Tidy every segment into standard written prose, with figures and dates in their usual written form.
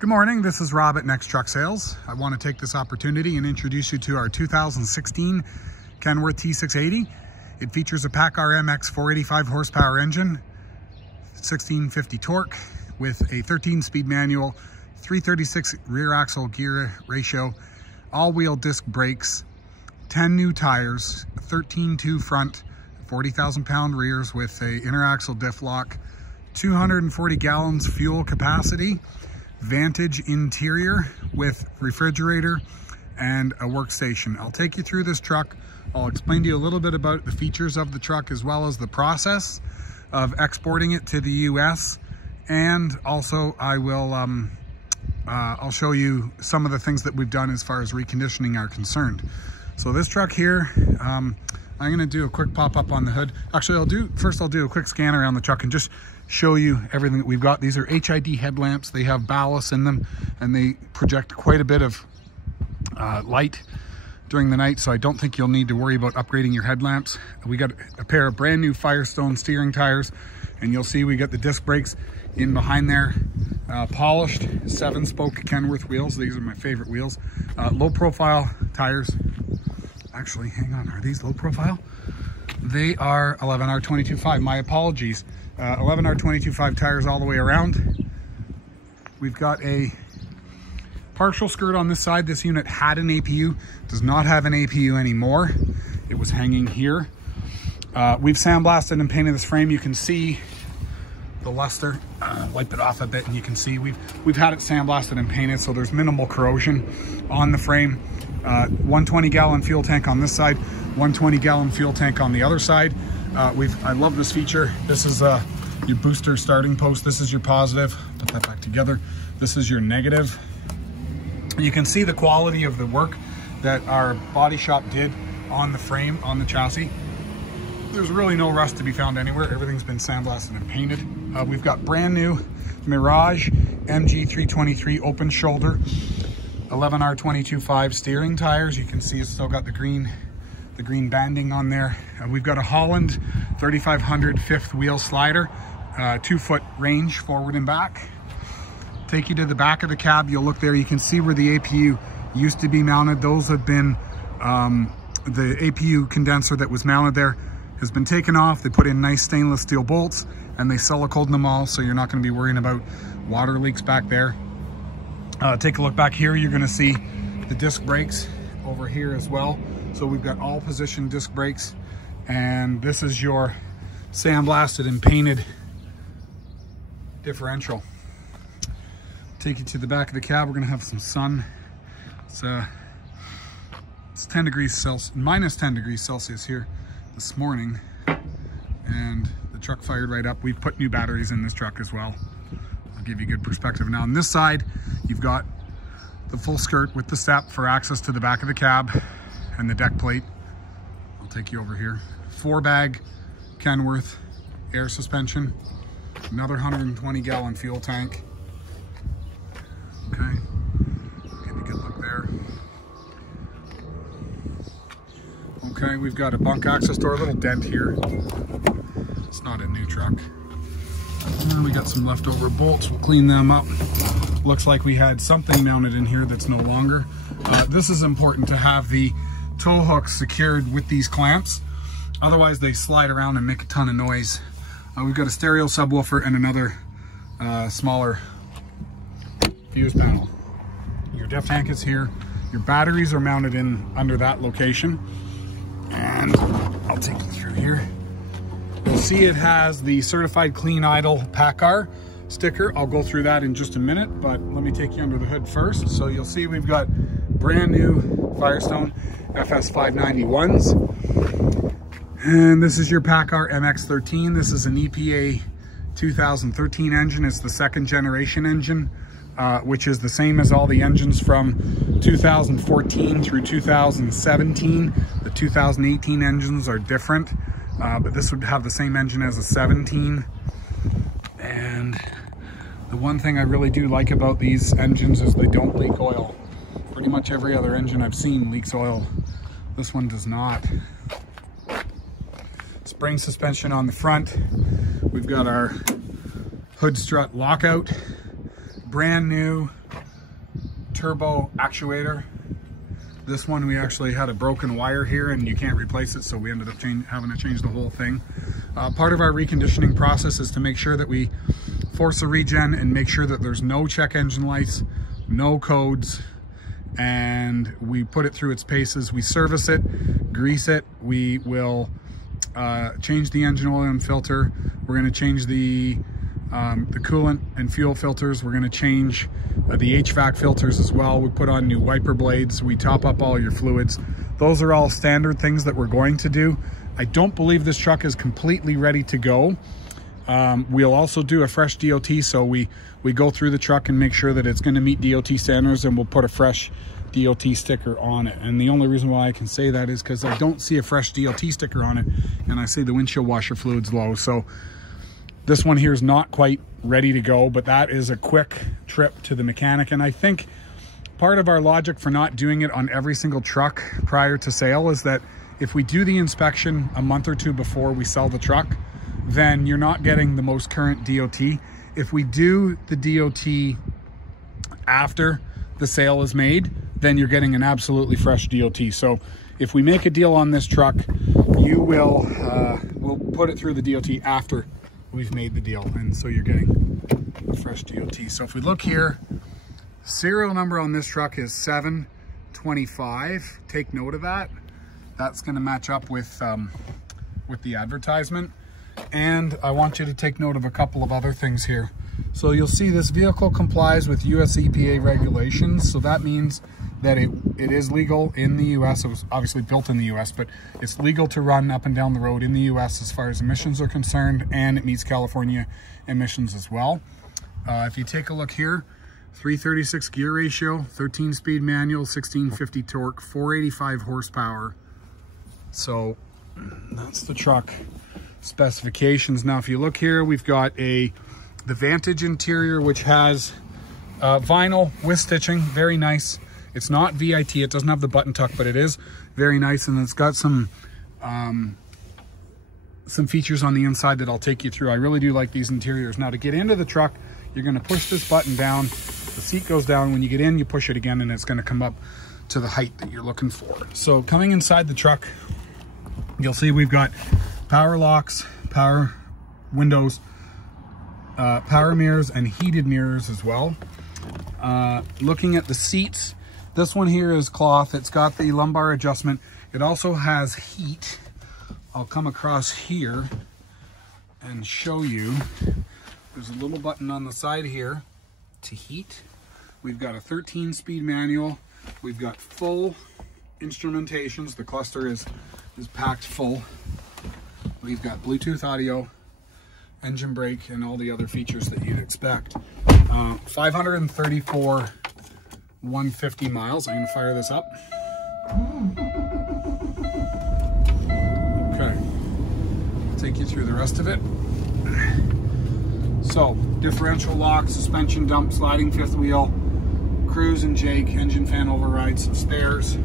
Good morning, this is Rob at Next Truck Sales. I want to take this opportunity and introduce you to our 2016 Kenworth T680. It features a Paccar MX13 485 engine, 1650 torque with a 13-speed manual, 336 rear axle gear ratio, all-wheel disc brakes, 10 new tires, 13.2 front, 40,000-pound rears with a inner axle diff lock, 240 gallons fuel capacity, Vantage Interior with refrigerator and a workstation. I'll take you through this truck. I'll explain to you a little bit about the features of the truck as well as the process of exporting it to the US, and also I will I'll show you some of the things that we've done as far as reconditioning are concerned. So this truck here, I'm going to do a quick pop-up on the hood. Actually, I'll do a quick scan around the truck and just show you everything that we've got. These are HID headlamps. They have ballast in them and they project quite a bit of light during the night, so I don't think you'll need to worry about upgrading your headlamps. We got a pair of brand new Firestone steering tires, and you'll see we got the disc brakes in behind there, polished 7-spoke Kenworth wheels. These are my favorite wheels. Low profile tires. Actually, hang on, are these low profile? They are 11R22.5, my apologies. 11R22.5 tires all the way around. We've got a partial skirt on this side. This unit had an APU, does not have an APU anymore. It was hanging here. We've sandblasted and painted this frame. You can see the luster. Wipe it off a bit and you can see we've had it sandblasted and painted, so there's minimal corrosion on the frame. 120-gallon fuel tank on this side, 120-gallon fuel tank on the other side. I love this feature. This is your booster starting post. This is your positive. Put that back together. This is your negative. You can see the quality of the work that our body shop did on the frame, on the chassis. There's really no rust to be found anywhere. Everything's been sandblasted and painted. We've got brand new Mirage MG323 open shoulder 11R22.5 steering tires. You can see it's still got the green banding on there. We've got a Holland 3500 fifth wheel slider, 2-foot range forward and back. Take you to the back of the cab. You'll look there, you can see where the APU used to be mounted. Those have been, the APU condenser that was mounted there has been taken off. They put in nice stainless steel bolts and they siliconed them all, so you're not going to be worrying about water leaks back there. Take a look back here. You're going to see the disc brakes over here as well. So we've got all position disc brakes, and this is your sandblasted and painted differential. Take you to the back of the cab. We're going to have some sun. It's 10 degrees Celsius, minus 10 degrees Celsius here this morning, and the truck fired right up. We've put new batteries in this truck as well. I'll give you a good perspective. Now on this side, you've got the full skirt with the step for access to the back of the cab and the deck plate. I'll take you over here. 4-bag Kenworth air suspension, another 120-gallon fuel tank. Okay, give you a good look there. Okay, we've got a bunk access door, a little dent here. It's not a new truck. And we got some leftover bolts. We'll clean them up. Looks like we had something mounted in here that's no longer. This is important to have the tow hooks secured with these clamps. Otherwise they slide around and make a ton of noise. We've got a stereo subwoofer and another smaller fuse panel. Your def tank is here. Your batteries are mounted in under that location. And I'll take you through here. You'll see it has the certified clean idle Paccar sticker. I'll go through that in just a minute, but let me take you under the hood first. So you'll see we've got brand new Firestone FS 591s. And this is your Paccar MX13. This is an EPA 2013 engine. It's the 2nd generation engine, which is the same as all the engines from 2014 through 2017. The 2018 engines are different, but this would have the same engine as a 17. And the one thing I really do like about these engines is they don't leak oil. Pretty much every other engine I've seen leaks oil. This one does not. Spring suspension on the front. We've got our hood strut lockout, brand new turbo actuator. This one, we actually had a broken wire here and you can't replace it, so we ended up having to change the whole thing. Part of our reconditioning process is to make sure that we force a regen and make sure that there's no check engine lights, no codes, and we put it through its paces. We service it, grease it. We will change the engine oil and filter. We're going to change the coolant and fuel filters. We're going to change the HVAC filters as well. We put on new wiper blades. We top up all your fluids. Those are all standard things that we're going to do. I don't believe this truck is completely ready to go. We'll also do a fresh DOT, so we go through the truck and make sure that it's going to meet DOT standards, and we'll put a fresh DOT sticker on it. And the only reason why I can say that is because I don't see a fresh DOT sticker on it, and I see the windshield washer fluid's low. So this one here is not quite ready to go, but that is a quick trip to the mechanic. And I think part of our logic for not doing it on every single truck prior to sale is that if we do the inspection a month or two before we sell the truck, then you're not getting the most current DOT. If we do the DOT after the sale is made, then you're getting an absolutely fresh DOT. So if we make a deal on this truck, you will we'll put it through the DOT after we've made the deal, and so you're getting a fresh DOT. So if we look here, serial number on this truck is 725. Take note of that. That's going to match up with the advertisement. And I want you to take note of a couple of other things here. So you'll see this vehicle complies with US EPA regulations. So that means that it is legal in the US. It was obviously built in the US, but it's legal to run up and down the road in the US as far as emissions are concerned, and it meets California emissions as well. If you take a look here, 336 gear ratio, 13-speed manual, 1650 torque, 485 horsepower. So that's the truck specifications. Now, if you look here, we've got the Vantage Interior, which has vinyl with stitching, very nice. It's not VIT, it doesn't have the button tuck, but it is very nice, and it's got some features on the inside that I'll take you through. I really do like these interiors. Now, to get into the truck, you're going to push this button down, the seat goes down. When you get in, you push it again, and it's going to come up to the height that you're looking for. So coming inside the truck, you'll see we've got power locks, power windows, power mirrors, and heated mirrors as well. Looking at the seats, this one here is cloth. It's got the lumbar adjustment. It also has heat. I'll come across here and show you. There's a little button on the side here to heat. We've got a 13-speed manual. We've got full instrumentations. The cluster is packed full. We've got Bluetooth audio, engine brake, and all the other features that you'd expect. 534 150 miles. I'm going to fire this up. Okay. I'll take you through the rest of it. So, differential lock, suspension dump, sliding fifth wheel, cruise and Jake, engine fan overrides, some spares,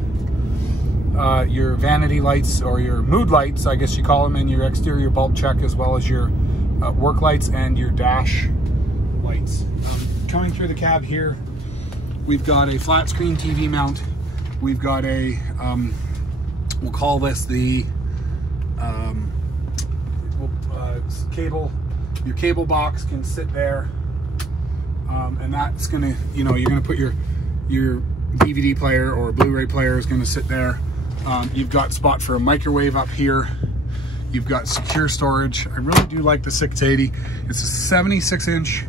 your vanity lights, or your mood lights, I guess you call them, and your exterior bulb check, as well as your work lights and your dash lights. Coming through the cab here, we've got a flat screen TV mount. We've got a, we'll call this the cable. Your cable box can sit there, and that's gonna, you're gonna put your DVD player or Blu-ray player is gonna sit there. You've got spot for a microwave up here. You've got secure storage. I really do like the 680. It's a 76-inch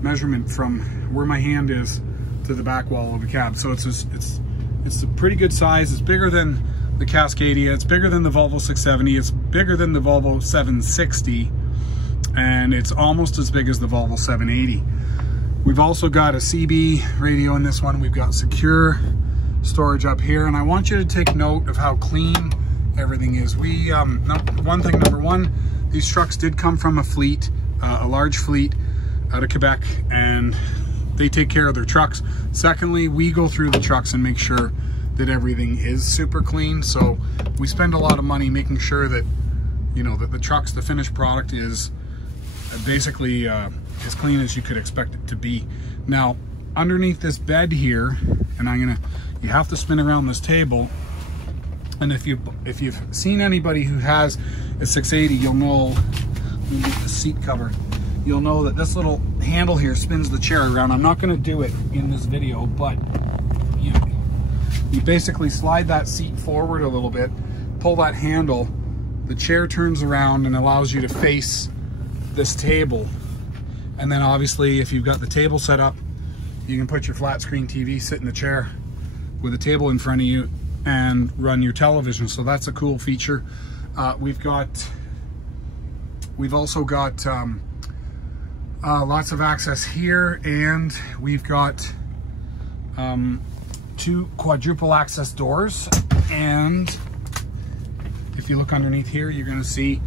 measurement from where my hand is to the back wall of the cab. So it's a pretty good size. It's bigger than the Cascadia. It's bigger than the Volvo 670. It's bigger than the Volvo 760. And it's almost as big as the Volvo 780. We've also got a CB radio in this one. We've got secure storage up here, and I want you to take note of how clean everything is. Number one, these trucks did come from a fleet, a large fleet out of Quebec, and they take care of their trucks. Secondly, we go through the trucks and make sure that everything is super clean. So we spend a lot of money making sure that, that the trucks, the finished product is basically as clean as you could expect it to be. Now, underneath this bed here, And you have to spin around this table. And if you've seen anybody who has a 680, you'll know, let me get the seat cover, you'll know that this little handle here spins the chair around. I'm not going to do it in this video, but you basically slide that seat forward a little bit, pull that handle, the chair turns around and allows you to face this table. And then obviously if you've got the table set up, you can put your flat screen TV, sit in the chair with a table in front of you and run your television. So that's a cool feature. We've also got lots of access here, and we've got 2 quadruple access doors. And if you look underneath here, you're going to see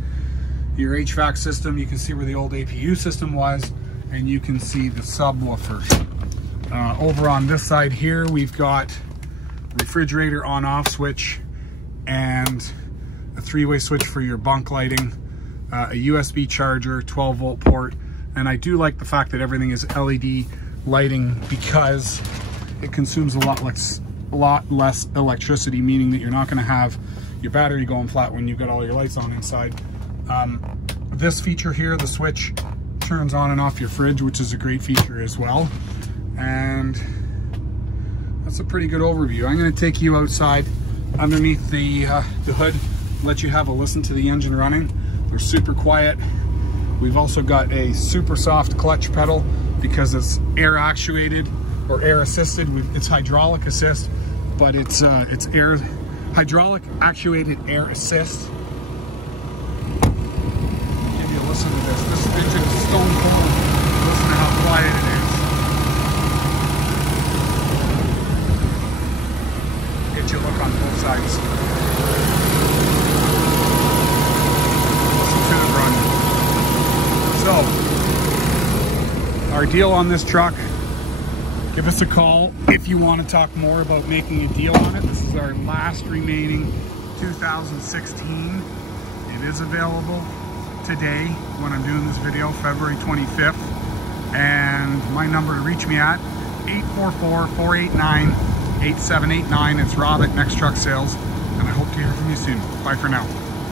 your HVAC system. You can see where the old APU system was, and you can see the subwoofer. Over on this side here, we've got refrigerator on-off switch and a 3-way switch for your bunk lighting, a USB charger, 12-volt port. And I do like the fact that everything is LED lighting because it consumes a lot less electricity, meaning that you're not going to have your battery going flat when you've got all your lights on inside. This feature here, the switch turns on and off your fridge, which is a great feature as well. And that's a pretty good overview. I'm going to take you outside underneath the hood, let you have a listen to the engine running. They're super quiet. We've also got a super soft clutch pedal because it's air actuated or air assisted. It's hydraulic assist, but it's air hydraulic actuated air assist. Give you a listen to this. This engine is stone cold. Listen to how quiet it is. Get you a look on both sides. Listen to it run. So, our deal on this truck, give us a call if you want to talk more about making a deal on it. This is our last remaining 2016. It is available today when I'm doing this video, February 25th. And my number to reach me at, 844-489-8789. It's Rob at Next Truck Sales, and I hope to hear from you soon. Bye for now.